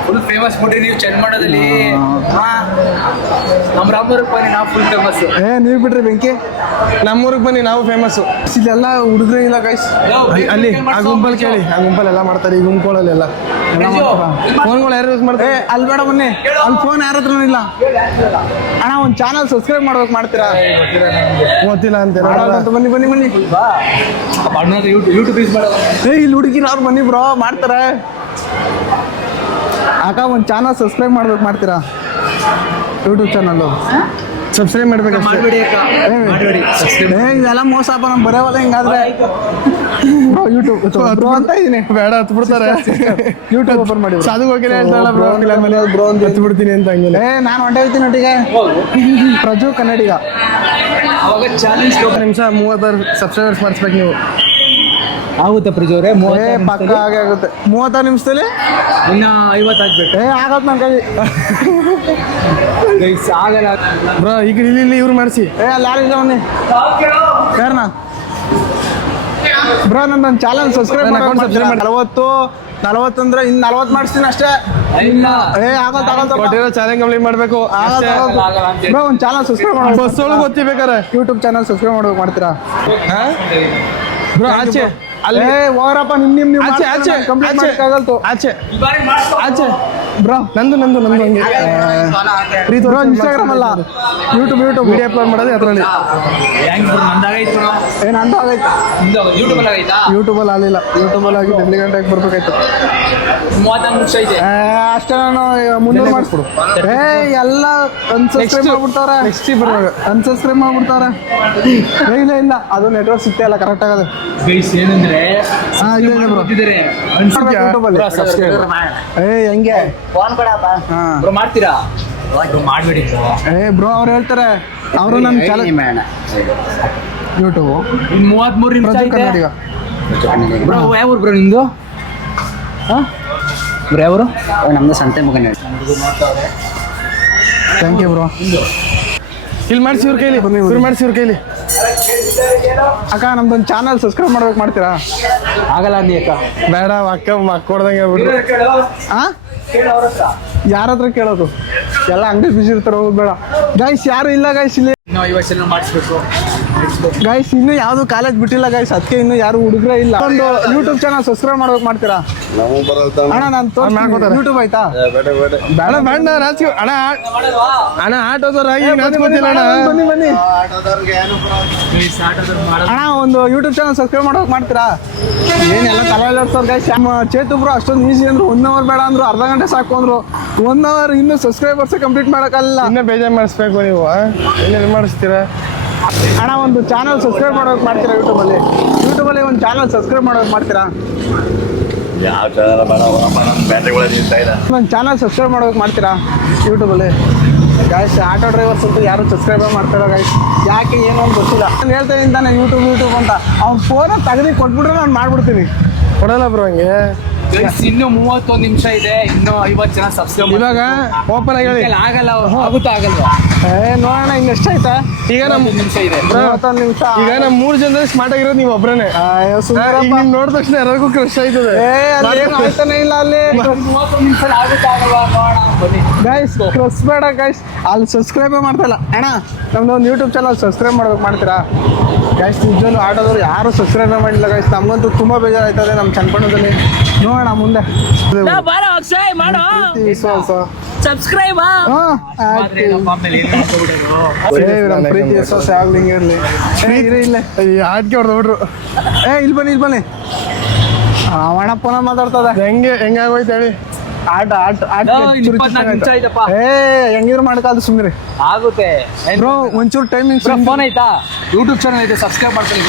ಫುಲ್ ಫೇಮಸ್ ಬಿಡ್ರಿ ನೀವು ಚನ್ನಮಠದಲ್ಲಿ. ನಮ್ಮ ರಾಮನಗರಕ್ಕೆ ಬನ್ನಿ, ನಾವು ಫುಲ್ ಫೇಮಸ್. ನೀವ್ ಬಿಡ್ರಿ ಬೆಂಕಿ. ನಮ್ಮೂರಿಗೆ ಬನ್ನಿ, ನಾವು ಫೇಮಸ್. ಇಲ್ಲೆಲ್ಲ ಹುಡುಗ್ರೆ ಇಲ್ಲ ಗೈಸ್. ಅಲ್ಲಿ ಆ ಗುಂಪಲ್ಲಿ ಕೇಳಿ, ಆ ಗುಂಪಲ್ಲಿ ಎಲ್ಲ ಮಾಡ್ತಾರೆ. ಈ ಗುಂಪುಗಳಲ್ಲಿ ಎಲ್ಲ ಫೋನ್ಗಳು ಯಾರು ಯೂಸ್ ಮಾಡ್ತಾರೆ? ಅಲ್ಲಿ ಬೇಡ ಬನ್ನಿ, ಅಲ್ಲಿ ಫೋನ್ ಯಾರ ಹತ್ರ ಇಲ್ಲ ಅಣ್ಣ. ಒಂದು ಚಾನಲ್ ಸಬ್ಸ್ಕ್ರೈಬ್ ಮಾಡ್ಬೇಕು ಮಾಡ್ತೀರಾ? ಗೊತ್ತಿಲ್ಲ ಅಂತ ಬನ್ನಿ ಬನ್ನಿ ಬನ್ನಿ. ಯೂಟ್ಯೂಬ್ ಯೂಸ್ ಮಾಡೋದು. ಇಲ್ಲಿ ಹುಡುಗಿನ ಅವ್ರು ಬನ್ನಿ ಬ್ರೋ, ಮಾಡ್ತಾರೆ. ಅಕ್ಕ ಒಂದು ಚಾನಲ್ ಸಬ್ಸ್ಕ್ರೈಬ್ ಮಾಡ್ಬೇಕು ಮಾಡ್ತೀರಾ? ಯೂಟ್ಯೂಬ್ ಚಾನಲ್ಲು ಸಬ್ಸ್ಕ್ರೈಬ್ ಮಾಡ್ಬೇಕು. ಮಾಡ್ಬೇಡಿ ಅಕ್ಕ, ಮಾಡ್ಬೇಡಿ. ಇದೆಲ್ಲ ಮೋಸಪ್ಪ, ನಮ್ ಬರೋವಲ್ಲ ಹಿಂಗಾದ್ರೆ. ಯೂಟ್ಯೂಬ್ ಬ್ರೋ ಅಂತ ಇದೀನಿ. ಬೇಡ ಹತ್ತು ಬಿಡ್ತಾರೆ. ಯೂಟ್ಯೂಬ್ ಓಪನ್ ಮಾಡಿ. ಸಾಧು ಹೋಗಿಲ್ಲ ಹೇಳ್ತಾರಲ್ಲ ಬ್ರೋ, ಬ್ರೋ ಅಂತ ಹತ್ತು ಬಿಡ್ತೀನಿ ಅಂತ ಹಂಗೆ. ನಾನು ಹೊಂಟೆ ಹೋಗ್ತೀನಿ ಒಟ್ಟಿಗೆ. ಪ್ರಜು ಕನ್ನಡಿಗ. ಅವಾಗ ಚಾಲೆಂಜ್ 30 ಸಬ್ಸ್ಕ್ರೈಬರ್ಸ್ ಮಾಡಿಸ್ಬೇಕು ನೀವು. ಆಗುತ್ತೆ ಪ್ರಜು ಅವರೇ. ಪಕ್ಕ ಹಾಗೆ ಆಗುತ್ತೆ. 30 ನಿಮಿಷದಲ್ಲಿ ಇನ್ನ 50 ಆಗ್ಬೇಕು. ಆಗತ್ ನನ್ ಕೈ. ಆಗಲ್ಲ ಬ್ರೋ ಈಗ ಇಲ್ಲಿ ಇವ್ರು ಮಾಡಿಸಿ. ಅಲ್ಲಿ ಯಾರಿಲ್ಲ ಬನ್ನಿ. ಯಾರಣ್ಣ? ಬ್ರೋ ನನ್ನ ಚಾನಲ್ ಸಬ್ಸ್ಕ್ರೈಬ್ ಮಾಡಿ. 40 ಅಂದ್ರೆ ಇನ್ನು 40 ಮಾಡಿಸ್ತೀನಿ ಅಷ್ಟೇ. ಇಲ್ಲ ಆಗತ್ತ ಕೊಟ್ಟಿರೋ ಚಾಲೆಂಜ್ ಕಂಪ್ಲೀಟ್ ಮಾಡಬೇಕು. ಬ್ರೋ ಒಂದು ಚಾನಲ್ ಸಬ್ಸ್ಕ್ರೈಬ್ ಮಾಡಿ. ಬಸ್ ಒಳಗೆ ಗೊತ್ತಿಬೇಕಾರೆ ಯೂಟ್ಯೂಬ್ ಚಾನಲ್ ಸಬ್ಸ್ಕ್ರೈಬ್ ಮಾಡ್ಬೇಕು ಮಾಡ್ತೀರಾ? ಬ್ರೋ ಆಚೆ ಅಲ್ಲೇ ಹೋಗ್ರಪ್ಪ. ನಿಮ್ ಆಚೆ ಆಚೆ ಕಂಪ್ಲೀಟ್ ಮಾಡಕ್ಕಾಗಲ್ತು. ಆಚೆ ಆಚೆ ಬ್ರೋ ನಂದು ಹಂಗೆ ಬ್ರೋ ಇನ್ಸ್ಟಾಗ್ರಾಮ್ ಅಲ್ಲ, ಯೂಟ್ಯೂಬ್ ವಿಡಿಯೋ ಅಪ್ಲೋಡ್ ಮಾಡೋದು ಅದರಲ್ಲಿ. ನಂದು ಆಗೈತೆ. ಯೂಟ್ಯೂಬಲ್ಲಿ ಆಗಲಿಲ್ಲ. ಯೂಟ್ಯೂಬಲ್ಲಿ ಆಗಿ 2 ಗಂಟೆಗೆ ಬರ್ಬೇಕಾಯ್ತು. 34 ನಿಮಿಷ ಇದೆ ಅಷ್ಟೇ. ನಾನು 300 ಮಾಡಿಸ್ಬಿಡು. ಎಲ್ಲ ಅನ್ಸಬ್ಸ್ಕ್ರೈಬ್ ಮಾಡ್ಬಿಡ್ತಾವ್ರೆ. ನೆಕ್ಸ್ಟ್ ಬರುವಾಗ ಅನ್ಸಬ್ಸ್ಕ್ರೈಬ್ ಮಾಡ್ಬಿಡ್ತಾವ್ರೆ. ಇಲ್ಲ ಅದು ನೆಟ್ವರ್ಕ್ ಸಿಗ್ತಾ ಇಲ್ಲ ಕರೆಕ್ಟ್ ಆಗದೆ. ಏನಂದ್ರೆ ಇದೆ ಬ್ರೋ. ಹೆಂಗೆ ಮಾಡ್ತೀರಾ? ಮಾಡ್ಬೇಡಿ ಬ್ರೋ ಅವ್ರು ಹೇಳ್ತಾರೆ. ಅವರು ನನ್ನ ಚಾನಲ್ ಯೂಟ್ಯೂಬ್ ಇನ್ನು 33 ನಿಮಿಷ ಪ್ರಜು ಇದೆ. ಕನ್ನಡಿಗ. ಬ್ರೋ ಯಾವ ಊರು ಬ್ರೋ ನಿಮ್ದು? ಬ್ರೋ ಯಾವರು? ನಮ್ದು ಸಂತೆ ಮುಗನ. Thank you bro. ಇಲ್ಲಿ ಮಾಡಿಸಿ ಇವ್ರ ಕೈಲಿ, ಮಾಡಿಸಿ ಇವ್ರ ಕೈಲಿ. ಅಕ್ಕ ನಮ್ದೊಂದು ಚಾನಲ್ ಸಬ್ಸ್ಕ್ರೈಬ್ ಮಾಡ್ಬೇಕು ಮಾಡ್ತೀರಾ? ಆಗಲ್ಲ ಅಂದಿ ಅಕ್ಕ. ಬೇಡ ಅಕ್ಕ ಕೊಡ್ದಂಗೆ ಹೇಳ್ಬಿಟ್ರು. ಯಾರ ಹತ್ರ ಕೇಳೋದು? ಎಲ್ಲ ಅಂಗಡಿ ಬಿಸಿ ಇರ್ತಾರೆ, ಹೋಗೋದು ಬೇಡ. ಗೈಸ್ ಯಾರು ಇಲ್ಲ ಗೈಸ್ ಇಲ್ಲಿ. ಇನ್ನೂ 50 ಜನ ಮಾಡಿಸ್ಬೇಕು ಗೈಸ್. ಇನ್ನು ಯಾವುದು ಕಾಲೇಜ್ ಬಿಟ್ಟಿಲ್ಲ ಗೈಸ್, ಅದಕ್ಕೆ ಇನ್ನು ಯಾರು ಹುಡುಗರೇ ಇಲ್ಲ. ಒಂದು ಯೂಟ್ಯೂಬ್ ಚಾನಲ್ ಸಬ್ಸ್ಕ್ರೈಬ್ ಮಾಡ್ಬೇಕು ಮಾಡ್ತೀರಾ? ಅಣ್ಣ ನಾನು ಮಾಡ್ಕೊತಾರೆ. ಯೂಟ್ಯೂಬ್ ಆಯ್ತಾ? ಬೇಡ ಬೇಡ ನಾಚಿಕೆ ಅಣ್ಣ ಆಟೋದವ್ರಾಗಿ ನಾಚ್ಕೋತಿಲ್ಲ ಅಣ್ಣ. ಬನ್ನಿ ಅಣ್ಣ, ಒಂದು ಯೂಟ್ಯೂಬ್ ಚಾನಲ್ ಸಬ್ಸ್ಕ್ರೈಬ್ ಮಾಡ್ಬೇಕು ಮಾಡ್ತೀರಾ? ಏನೆಲ್ಲ ತಲೆ ಗೈಸ್. ಚೇತು ಬ್ರೋ ಅಷ್ಟೊಂದು ಈಸಿ ಅಂದ್ರು 1 ಅವರ್ ಬೇಡ ಅಂದ್ರು, ಅರ್ಧ ಗಂಟೆ ಸಾಕು ಅಂದ್ರು. 1 ಅವರ್ ಇನ್ನು ಸಬ್ಸ್ಕ್ರೈಬರ್ಸ್ ಕಂಪ್ಲೀಟ್ ಮಾಡೋಕ್ಕಲ್ಲ. ಇನ್ನೂ ಬೇಜಾರು ಮಾಡಿಸ್ಬೇಕು ನೀವು. ಏನೇನು ಮಾಡಿಸ್ತೀರಾ ಅಣ್ಣ? ಒಂದು ಚಾನಲ್ ಸಬ್ಸ್ಕ್ರೈಬ್ ಮಾಡೋಕೆ ಮಾಡ್ತೀರಾ? ಯೂಟ್ಯೂಬಲ್ಲಿ ಒಂದು ಚಾನಲ್ ಸಬ್ಸ್ಕ್ರೈಬ್ ಮಾಡೋಕೆ ಮಾಡ್ತೀರಾ? ಯಾವ ಚಾನಲ್ ಒಂದು ಚಾನಲ್ ಸಬ್ಸ್ಕ್ರೈಬ್ ಮಾಡೋಕೆ ಮಾಡ್ತೀರಾ ಯೂಟ್ಯೂಬಲ್ಲಿ? ಗಾಯ್ಸ್ ಆಟೋ ಡ್ರೈವರ್ಸ್ ಅಂತೂ ಯಾರು ಸಬ್ಸ್ಕ್ರೈಬ್ ಮಾಡ್ತಾರೋ ಗಾಯ್ಸ್. ಯಾಕೆ ಏನೋ ಅಂತ ಗೊತ್ತಿಲ್ಲ. ನಾನು ಹೇಳ್ತಾ ಇದ್ದಾನೆ ಯೂಟ್ಯೂಬ್ ಅಂತ. ಅವ್ನು ಫೋನ ತೆಗೆದು ಕೊಟ್ಬಿಟ್ರೆ ನಾನು ಮಾಡ್ಬಿಡ್ತೀನಿ. ಕೊಡಲ್ಲ ಬ್ರೋ ಹಂಗೆ. ಇನ್ನು 31 ನಿಮಿಷ ಇದೆ. ಇನ್ನು 50 ಜನ ಸಬ್ಸ್ಕ್ರೈಬ್. ಇವಾಗ ಓಪನ್ ಆಗಿ ಹೇಳಿ. ಆಗಲ್ಲ, ಆಗುತ್ತಾ ಆಗಲ್ವಾ? ನೋಡೋಣ ಇನ್ನು ಎಷ್ಟಾಯ್ತಾ. ಈಗ ನಮ್ಮ ನಿಮಿಷ ಇದೆ. 31 ನಿಮಿಷ. ಈಗ ನಮ್ಮ 3 ಜನದಲ್ಲಿ ಸ್ಮಾರ್ಟ್ ಆಗಿರೋದು ನೀವು ಒಬ್ಬರೇ. ನೋಡಿದ ತಕ್ಷಣ ಎಲ್ಲರಿಗೂ ಕ್ರಶ್ ಆಯ್ತದೆ. ಆಯ್ತಾನೆ ಇಲ್ಲ ಅಲ್ಲಿ. 31 ನಿಮಿಷ ಆಗುತ್ತಾ ಆಗಲ್ವಾ ನೋಡೋಣ ಬನ್ನಿ ಗೈಸ್. ಕ್ರಶ್ ಬೇಡ ಗೈಸ್, ಅಲ್ಲಿ ಸಬ್ಸ್ಕ್ರೈಬೇ ಮಾಡ್ತಾ ಇಲ್ಲ. ಅಣ್ಣ ನಮ್ದು ಒಂದು ಯೂಟ್ಯೂಬ್ ಚಾನಲ್ ಸಬ್ಸ್ಕ್ರೈಬ್ ಮಾಡ್ಬೇಕು ಮಾಡ್ತೀರಾ? ಗೈಸ್ ನಿಜವೂ ಆಟೋದವ್ರು ಯಾರು ಸಬ್ಸ್ಕ್ರೈಬೇ ಮಾಡಿಲ್ಲ ಗೈಸ್. ನಮಗಂತೂ ತುಂಬ ಬೇಜಾರಾಯ್ತದೆ ನಮ್ಮ ಚನ್ನಪಣ್ಣದಲ್ಲಿ. ನೋಡೋಣ ಮುಂದೆ. ಸಬ್ಸ್ಕ್ರೈಬ್ ಪ್ರೀತಿ ವಿಶ್ವಾಸ ಆಗ್ಲಿ ಹಿಂಗೆ ಇರಲಿ. ಇಲ್ಲ ಆಟ್ಕೆ ಹೊಡೆದ್ಬಿಟ್ರು. ಇಲ್ಲಿ ಬನ್ನಿ. ಅವಣ ಪುನಃ ಮಾತಾಡ್ತದೆ. ಹೆಂಗಾಗೋಯ್ತು ಹೇಳಿ. ಆಟ ಇನ್ನು 24 ನಿಮಿಷ ಇದಪ್ಪ. ಹೆಂಗಿದ್ರು ಮಾಡ್ಕಾದು ಸುಮ್ಮನೆ ಆಗುತ್ತೆ ಬ್ರೋ. ಒಂಚೂರು ಟೈಮಿಂಗ್ ಫೋನ್ ಆಯ್ತಾ? ಯೂಟ್ಯೂಬ್ ಚಾನಲ್ ಇದೆ, ಸಬ್ಸ್ಕ್ರೈಬ್ ಮಾಡ್ಕೊಳ್ಳಿ.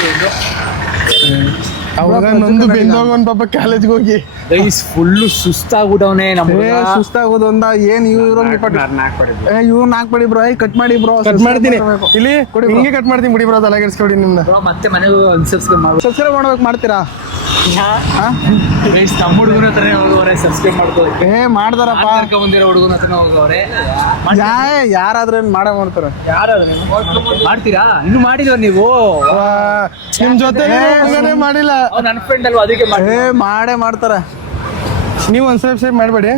ಅವಾಗ ನೊಂದು ಬೆಂದೋಗನ್ ಪಾಪ ಕಾಲೇಜ್ಗೆ ಹೋಗಿ ಗೈಸ್ ಫುಲ್ಲು ಸುಸ್ತಾಗ್ಬಿಟ್ಟವನೇ ನಮ್ಮ ಸುಸ್ತಾಗೋದು ಅಂದ ಏನ್ ಇವ್ರು ನಾಲ್ಕು ಬ್ರೋ ಕಟ್ ಮಾಡಿ ಬ್ರೋ ಕಟ್ ಮಾಡ್ತೀನಿ ಇಲ್ಲಿ ಹಿಂಗೆ ಕಟ್ ಮಾಡ್ತೀನಿ ಬಿಡಿ ಬ್ರೋ ತಲೆ ಕೆಡಿಸ್ಕೊಡಿ ನಿಮ್ನ ಮತ್ತೆ ಮನೆಗೆ ಸಬ್ಸ್ಕ್ರೈಬ್ ಮಾಡ್ಬೇಕು ಮಾಡ್ತೀರಾ ಗೈಸ್ ನಮ್ಮ ಹುಡುಗನ ಹತ್ರನೇ ಹೋಗೋರೆ ಸಬ್ಸ್ಕ್ರೈಬ್ ಮಾಡ್ಕೋಬೇಕು ಮಾಡ್ದಾರಪ್ಪ ಬಂದಿರೋ ಹುಡುಗನ ಹತ್ರನೇ ಹೋಗೋರೆ ಯಾರಾದ್ರೂ ಮಾಡೇ ಮಾಡ್ತಾರೆ ಮಾಡ್ತೀರಾ ಇನ್ನು ಮಾಡಿಲ್ವ ನೀವು ನಿಮ್ ಜೊತೆ ಮಾಡಿಲ್ಲ ನನ್ನ ಫ್ರೆಂಡ್ ಅಲ್ವಾ ಅದಕ್ಕೆ ಮಾಡೇ ಮಾಡ್ತಾರೆ ನೀವು ಒಂದ್ ಸಬ್ಸ್ಕ್ರೈಬ್ ಮಾಡಬೇಡಿ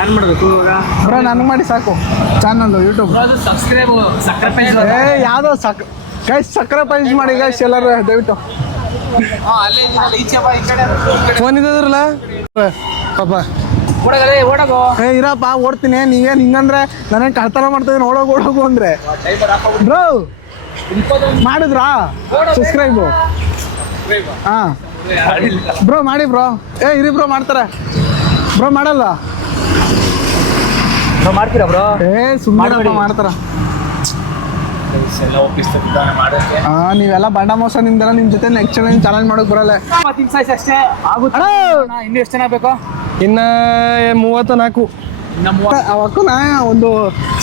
ಏನ್ ಮಾಡ್ಬೇಕು ಬ್ರೋ ನನ್ಗೆ ಮಾಡಿ ಸಾಕು ಚಾನಲ್ ಯೂಟ್ಯೂಬ್ ಸಬ್ಸ್ಕ್ರೈಬ್ ಸಕ್ಕರೆ ಯಾವ್ದೋ ಸಕ್ಕರೆ ಪಂಚ್ ಮಾಡಿ ಗೈಸ್ ಎಲ್ಲರೂ ದಯವಿಟ್ಟು ಫೋನ್ ಇದ್ದದ್ರಲ್ಲ ಪಾಪ ಓಡಗೋ ಇರಪ್ಪ ಓಡ್ತೀನಿ ನೀವೇನ್ ಹಿಂಗಂದ್ರೆ ನನಗೆ ಕಳ್ತನ ಮಾಡ್ತಿದ್ದೀನಿ ಓಡೋಗು ಅಂದ್ರೆ ಬ್ರೋ ಮಾಡಿದ್ರಾ ಸಬ್ಸ್ಕ್ರೈಬು ಹಾ ಬ್ರೋ ಮಾಡಿ ಬ್ರೋ ಇರಿ ಬ್ರೋ ಮಾಡ್ತಾರೆ ಬ್ರೋ ಮಾಡಲ್ಲ ಮಾಡ್ತೀರಾ ಬ್ರೋ ಸುಮ್ಮನೆ ಮಾಡ್ತಾರ ನೀವೆಲ್ಲ ಬಂಡ ಮೋಸ ನಿಮ್ದೆಲ್ಲ ನಿಮ್ ಜೊತೆ ನೆಕ್ಸ್ಟ್ ಚಾಲೆಂಜ್ ಮಾಡೋಕ್ ಬರಲ್ಲ ಅಷ್ಟೇ ಆಗುತ್ತೆ ಇನ್ನು ಎಷ್ಟು ಜನ ಬೇಕು ಇನ್ನ 34 ಅವಕ್ಕೂ ಒಂದು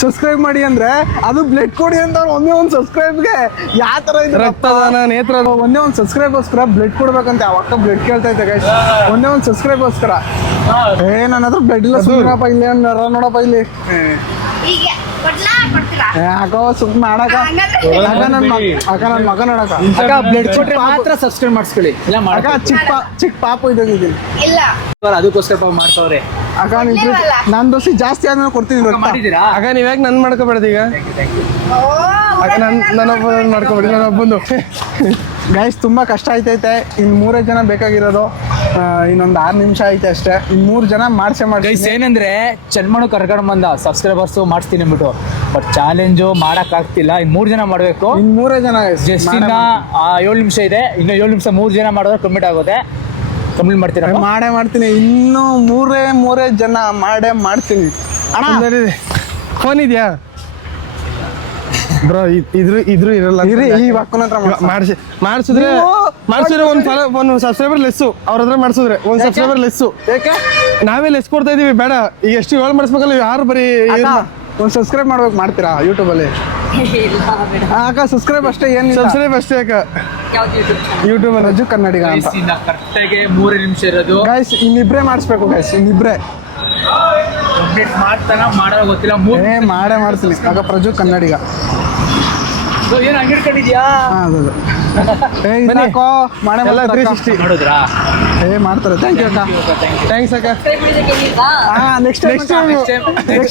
ಸಬ್ಸ್ಕ್ರೈಬ್ ಮಾಡಿ ಅಂದ್ರೆ ಅದು ಬ್ಲಡ್ ಕೊಡಿ ಅಂತ ಒಂದೇ ಒಂದು ಸಬ್ಸ್ಕ್ರೈಬ್ಗೆ ಯಾವ ತರ ಇದೆ ರಕ್ತದಾನ ನೇತ್ರ ಒಂದೇ ಒಂದು ಸಬ್ಸ್ಕ್ರೈಬ್ಗೋಸ್ಕರ ಬ್ಲಡ್ ಕೊಡ್ಬೇಕಂತೆ ಅವಕ್ಕ ಬ್ಲಡ್ ಕೇಳ್ತಾ ಇದ್ದೆ ಗೈಸ್ ಒಂದೇ ಒಂದು ಸಬ್ಸ್ಕ್ರೈಬ್ಗೋಸ್ಕರ ನನ್ನ ಹತ್ರ ಬ್ಲಡ್ ಇಲ್ಲ ಸುಮ್ಮನಪ್ಪ ಇಲ್ಲಿ ನೋಡಪ್ಪ ಇಲ್ಲಿ ಯಾಕೋ ಸುಮ್ಮನೆ ಮಾಡಕ ನನ್ನ ಮಗ ನೋಡಕ ಬ್ಲಡ್ ಕೊಟ್ರೆ ಮಾತ್ರ ಸಬ್ಸ್ಕ್ರೈಬ್ ಮಾಡಿಸ್ಕೊಳ್ಳಿ ಇಲ್ಲ ಮಾಡಕ ಚಿಕ್ಕ ಪಾಪು ಇದ್ದಂಗಿದ್ದೀನಿ ಅದಕ್ಕೋಸ್ಕರ ಮಾಡ್ತವ್ರೆ ಅಕ್ಕ ನನ್ನ ದೋಸಿ ಜಾಸ್ತಿ ಆದ್ಮೇಲೆ ಕೊಡ್ತೀನಿ ಮಾಡಿದ್ದೀರಾ ಆಗ ನೀವ್ ಯಾಕೆ ನನ್ ಮಾಡ್ಕೊಬೇಡ್ದು ಈಗ ಆಗ ನನ್ನೊಬ್ಬ ಮಾಡ್ಕೊಬೇಡಿ ನನ್ನೊಬ್ಬಂದು ಗೈಸ್ ತುಂಬಾ ಕಷ್ಟ ಆಯ್ತೈತೆ ಇನ್ನು 3 ಜನ ಬೇಕಾಗಿರೋದು ಇನ್ನೊಂದು 6 ನಿಮಿಷ ಐತೆ ಅಷ್ಟೇ ಇನ್ನು 3 ಜನ ಗೈಸ್ ಏನಂದ್ರೆ ಚನ್ಮಣು ಕರ್ಕೊಂಡು ಬಂದ ಸಬ್ಸ್ಕ್ರೈಬರ್ಸ್ ಮಾಡಿಸ್ತೀನಿ ಅಂದ್ಬಿಟ್ಟು ಬಟ್ ಚಾಲೆಂಜು ಮಾಡಕ್ ಆಗ್ತಿಲ್ಲ ಇನ್ನು 3 ಜನ ಮಾಡ್ಬೇಕು ಇನ್ನು 3 ಜನ ಜಸ್ಟ್ ಇನ್ನ 7 ನಿಮಿಷ ಇದೆ ಇನ್ನು 7 ನಿಮಿಷ 3 ಜನ ಮಾಡಿದ್ರೆ ಕಂಪ್ಲೀಟ್ ಆಗುತ್ತೆ ಕಂಪ್ಲೀಟ್ ಮಾಡ್ತೀರಾ ಮಾಡ್ತೀನಿ ಇನ್ನು 3 ಜನ ಮಾಡ್ತೀನಿ ಅಣ್ಣ ಫೋನ್ ಇದೆಯಾ ಬ್ರೋ ಇದ್ರು ಇರಲ್ಲ ಈ ವಕ್ಕನ ಹತ್ರ ಮಾಡಿಸಿದ್ರೆ ಒಂದು ಸಬ್ಸ್ಕ್ರೈಬರ್ ಲೆಸ್ಸು ಅವ್ರ ಹತ್ರ ಮಾಡಿಸಿದ್ರೆ ಒಂದು ಸಬ್ಸ್ಕ್ರೈಬರ್ ಲೆಸ್ಸು ಯಾಕೆ ನಾವೇ ಲೆಸ್ ಕೊಡ್ತಾ ಇದೀವಿ ಬೇಡ ಈಗ ಎಷ್ಟು 7 ಮಾಡಿಸ್ಬೇಕಲ್ಲ ಯಾರು ಬರೀ ಒಂದು ಸಬ್ಸ್ಕ್ರೈಬ್ ಮಾಡ್ಬೇಕು ಮಾಡ್ತೀರಾ ಯೂಟ್ಯೂಬಲ್ಲಿ ಅಕ್ಕ ಸಬ್ಸ್ಕ್ರೈಬ್ ಅಷ್ಟೇ ಏನು ಸಬ್ಸ್ಕ್ರೈಬ್ ಅಷ್ಟೇ ಅಕ್ಕ ಯೂಟ್ಯೂಬ್ ರಜು ಕನ್ನಡಿಗ ಅಂತ ಕರೆಕ್ಟಾಗಿ 3 ನಿಮಿಷ ಇರೋದು ಗೈಸ್ ಇನ್ನಿಬ್ರೇ ಮಾಡಿಸ್ಬೇಕು ಗೈಸ್ ಇನ್ನಿಬ್ರೇ ಕಂಪ್ಲೀಟ್ ಮಾಡ್ತಾನ ಮಾಡೋದು ಗೊತ್ತಿಲ್ಲ ಮಾಡ್ತೀನಿ ಆಗ ಪ್ರಜು ಕನ್ನಡಿಗ ಏನು ಹಂಗಿಡ್ಕೊಂಡಿದ್ಯಾ ಅದು ಎಲ್ಲ 360 ನೋಡಿದ್ರಾ ಮಾಡ್ತಾರೆ ಥ್ಯಾಂಕ್ ಯು ಅಕ್ಕ ಥ್ಯಾಂಕ್ಸ್ ಅಕ್ಕ ನೆಕ್ಸ್ಟ್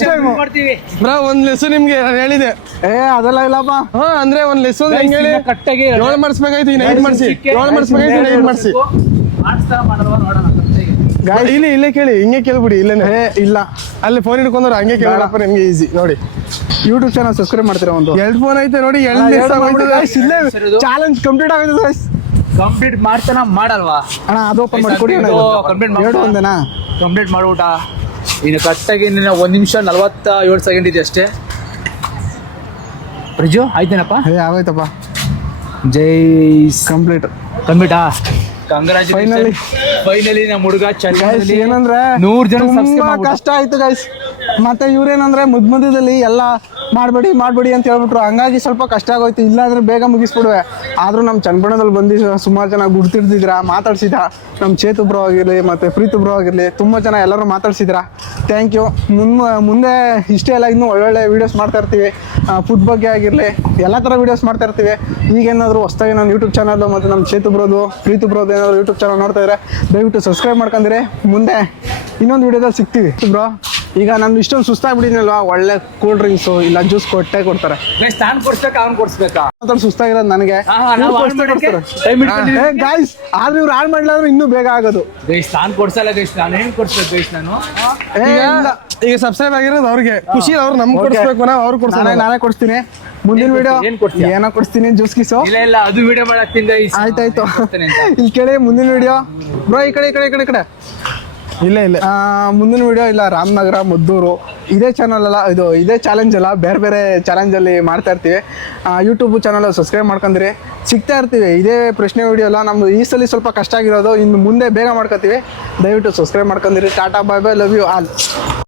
ಟೈಮ್ ಮಾಡ್ತೀವಿ ಬ್ರೋ ಒಂದ್ ಲೆಸ್ ನಿಮ್ಗೆ ನಾನು ಹೇಳಿದೆ ಅದೆಲ್ಲ ಇಲ್ಲಪ್ಪ ಅಂದ್ರೆ ಒಂದ್ ಲೆಸ್ ಅಂದ್ರೆ ಹೆಂಗ್ ಹೇಳಿ ಕರೆಕ್ಟಾಗಿ 7 ಮಾಡಿಸ್ಬೇಕಾಯ್ತು ಇನ್ನು 5 ಮಾಡಿಸಿ 7 ಮಾಡಿಸ್ಬೇಕಾಯ್ತು ಇನ್ನು 5 ಮಾಡಿಸಿ ಮಾಡಿಸ್ತಾರ ಮಾಡಲ್ವಾ ನೋಡೋಣ ಇಲ್ಲೇ ಕೇಳಿ ಹಿಂಗೆ ಕೇಳ್ಬಿಡಿ ಇಲ್ಲೇನೆ ಇಲ್ಲ ಅಲ್ಲಿ ಫೋನ್ ಹಿಡ್ಕೊಂಡ್ರೆ ಹಂಗೆ ಕೇಳಪ್ಪ ನಿಮ್ಗೆ ಈಸಿ ನೋಡಿ ಯೂಟ್ಯೂಬ್ ಚಾನಲ್ ಸಬ್ಸ್ಕ್ರೈಬ್ ಮಾಡ್ತೀರಾ ಒಂದು 2 ಫೋನ್ ಐತೆ ನೋಡಿ ಇಲ್ಲೇ ಚಾಲೆಂಜ್ ಕಂಪ್ಲೀಟ್ ಆಗಿದೆ ಕಂಪ್ಲೀಟ್ ಮಾಡ್ತಾನ ಮಾಡಲ್ವಾ ಅಣ್ಣ ಅದು ಓಪನ್ ಮಾಡಿ ಕೊಡಿ ಎರಡು ಒಂದೇನಾ ಕಂಪ್ಲೀಟ್ ಮಾಡ್ಬಿಟ್ಟ ಇನ್ನು ಕರೆಕ್ಟಾಗಿ ಇನ್ನು 1 ನಿಮಿಷ 47 ಸೆಕೆಂಡ್ ಇದೆ ಅಷ್ಟೇ ಪ್ರಜು ಆಯ್ತೇನಪ್ಪ ಆಗೋಯ್ತಪ್ಪ ಜೈ ಕಂಪ್ಲೀಟಾ ಫೈನಲಿ ನಮ್ಮ ಹುಡುಗ ಏನಂದ್ರೆ 100 ಜನ ತುಂಬಾ ಕಷ್ಟ ಆಯ್ತು ಗೈಸ್ ಮತ್ತೆ ಇವ್ರೇನಂದ್ರೆ ಮಧ್ಯದಲ್ಲಿ ಎಲ್ಲ ಮಾಡ್ಬೇಡಿ ಅಂತ ಹೇಳ್ಬಿಟ್ರು ಹಂಗಾಗಿ ಸ್ವಲ್ಪ ಕಷ್ಟ ಆಗೋಯ್ತು ಇಲ್ಲಾಂದ್ರೆ ಬೇಗ ಮುಗಿಸ್ಬಿಡುವೆ ಆದ್ರೂ ನಮ್ಮ ಚನ್ನಬಣ್ಣದಲ್ಲಿ ಬಂದು ಸುಮಾರು ಜನ ಗುರ್ತಿರ್ತಿದ್ರ ಮಾತಾಡ್ಸಿದ್ರ ನಮ್ಮ ಚೇತು ಬ್ರೋ ಆಗಿರ್ಲಿ ಮತ್ತೆ ಪ್ರೀತು ಬ್ರೋ ಆಗಿರ್ಲಿ ತುಂಬಾ ಜನ ಎಲ್ಲರೂ ಮಾತಾಡ್ಸಿದ್ರ ಥ್ಯಾಂಕ್ ಯು ಮುಂದೆ ಇಷ್ಟೇ ಎಲ್ಲ ಇನ್ನೂ ಒಳ್ಳೊಳ್ಳೆ ವೀಡಿಯೋಸ್ ಮಾಡ್ತಾ ಇರ್ತೀವಿ ಫುಡ್ ಬಗ್ಗೆ ಆಗಿರ್ಲಿ ಎಲ್ಲ ಥರ ವೀಡಿಯೋಸ್ ಮಾಡ್ತಾ ಇರ್ತೀವಿ ಈಗೇನಾದ್ರು ಹೊಸದಾಗಿ ನಾನು ಯೂಟ್ಯೂಬ್ ಚಾನಲ್ ಮತ್ತು ನಮ್ಮ ಚೇತು ಬ್ರೋದು ಪ್ರೀತು ಬ್ರೋದು ಏನಾದ್ರು ಯೂಟ್ಯೂಬ್ ಚಾನಲ್ ನೋಡ್ತಾ ಇದ್ರೆ ದಯವಿಟ್ಟು ಸಬ್ಸ್ಕ್ರೈಬ್ ಮಾಡ್ಕೊಂಡಿರಿ ಮುಂದೆ ಇನ್ನೊಂದು ವೀಡಿಯೋದಲ್ಲಿ ಸಿಗ್ತೀವಿ ಬ್ರೋ ಈಗ ನಂದು ಇಷ್ಟೊಂದು ಸುಸ್ತಾಗ್ಬಿಟ್ಟಿದ್ನಲ್ವಾ ಒಳ್ಳೆ ಕೂಲ್ ಡ್ರಿಂಕ್ಸು ಇಲ್ಲ ಜ್ಯೂಸ್ ಕೊಡ್ತಾರೆ ಸುಸ್ತಾಗಿರೋದು ನನಗೆ ಗಾಯ್ಸ್ ಆದ್ರೆ ಇವ್ರು ಆಡ್ ಮಾಡಿಲ್ಲ ಅಂದ್ರೆ ಇನ್ನೂ ಬೇಗ ಆಗೋದು ಈಗ ಸಬ್ಸ್ಕ್ರೈಬ್ ಆಗಿರೋದು ಅವ್ರಿಗೆ ಖುಷಿ ಅವ್ರು ನಮ್ಗೆ ಕೊಡಿಸ್ಬೇಕು ಅವ್ರು ಕೊಡ್ತಾರೆ ನಾನೇ ಕೊಡ್ತೀನಿ ಮುಂದಿನ ವಿಡಿಯೋ ಏನೋ ಕೊಡ್ತೀನಿ ಜ್ಯೂಸ್ ಕಿಸು ಅದು ವಿಡಿಯೋ ಆಯ್ತಾಯ್ತು ಇಲ್ಲಿ ಕೇಳಿ ಮುಂದಿನ ವಿಡಿಯೋ ಬ್ರೋ ಈ ಕಡೆ ಇಲ್ಲ ಮುಂದಿನ ವಿಡಿಯೋ ಇಲ್ಲ ರಾಮನಗರ ಮದ್ದೂರು ಇದೇ ಚಾನಲ್ ಅಲ್ಲ, ಇದೇ ಚಾಲೆಂಜ್ ಅಲ್ಲ, ಬೇರೆ ಬೇರೆ ಚಾಲೆಂಜಲ್ಲಿ ಮಾಡ್ತಾ ಇರ್ತೀವಿ. ಯೂಟ್ಯೂಬ್ ಚಾನಲ್ ಸಬ್ಸ್ಕ್ರೈಬ್ ಮಾಡ್ಕೊಂಡ್ರಿ ಸಿಗ್ತಾ ಇರ್ತೀವಿ. ಇದೇ ಪ್ರಶ್ನೆ ವಿಡಿಯೋ ಅಲ್ಲ, ನಮ್ದು ಈ ಸಲ ಸ್ವಲ್ಪ ಕಷ್ಟ ಆಗಿರೋದು, ಇನ್ನು ಮುಂದೆ ಬೇಗ ಮಾಡ್ಕೊತೀವಿ. ದಯವಿಟ್ಟು ಸಬ್ಸ್ಕ್ರೈಬ್ ಮಾಡ್ಕೊಂಡಿರಿ. Tata, bye bye, love you all.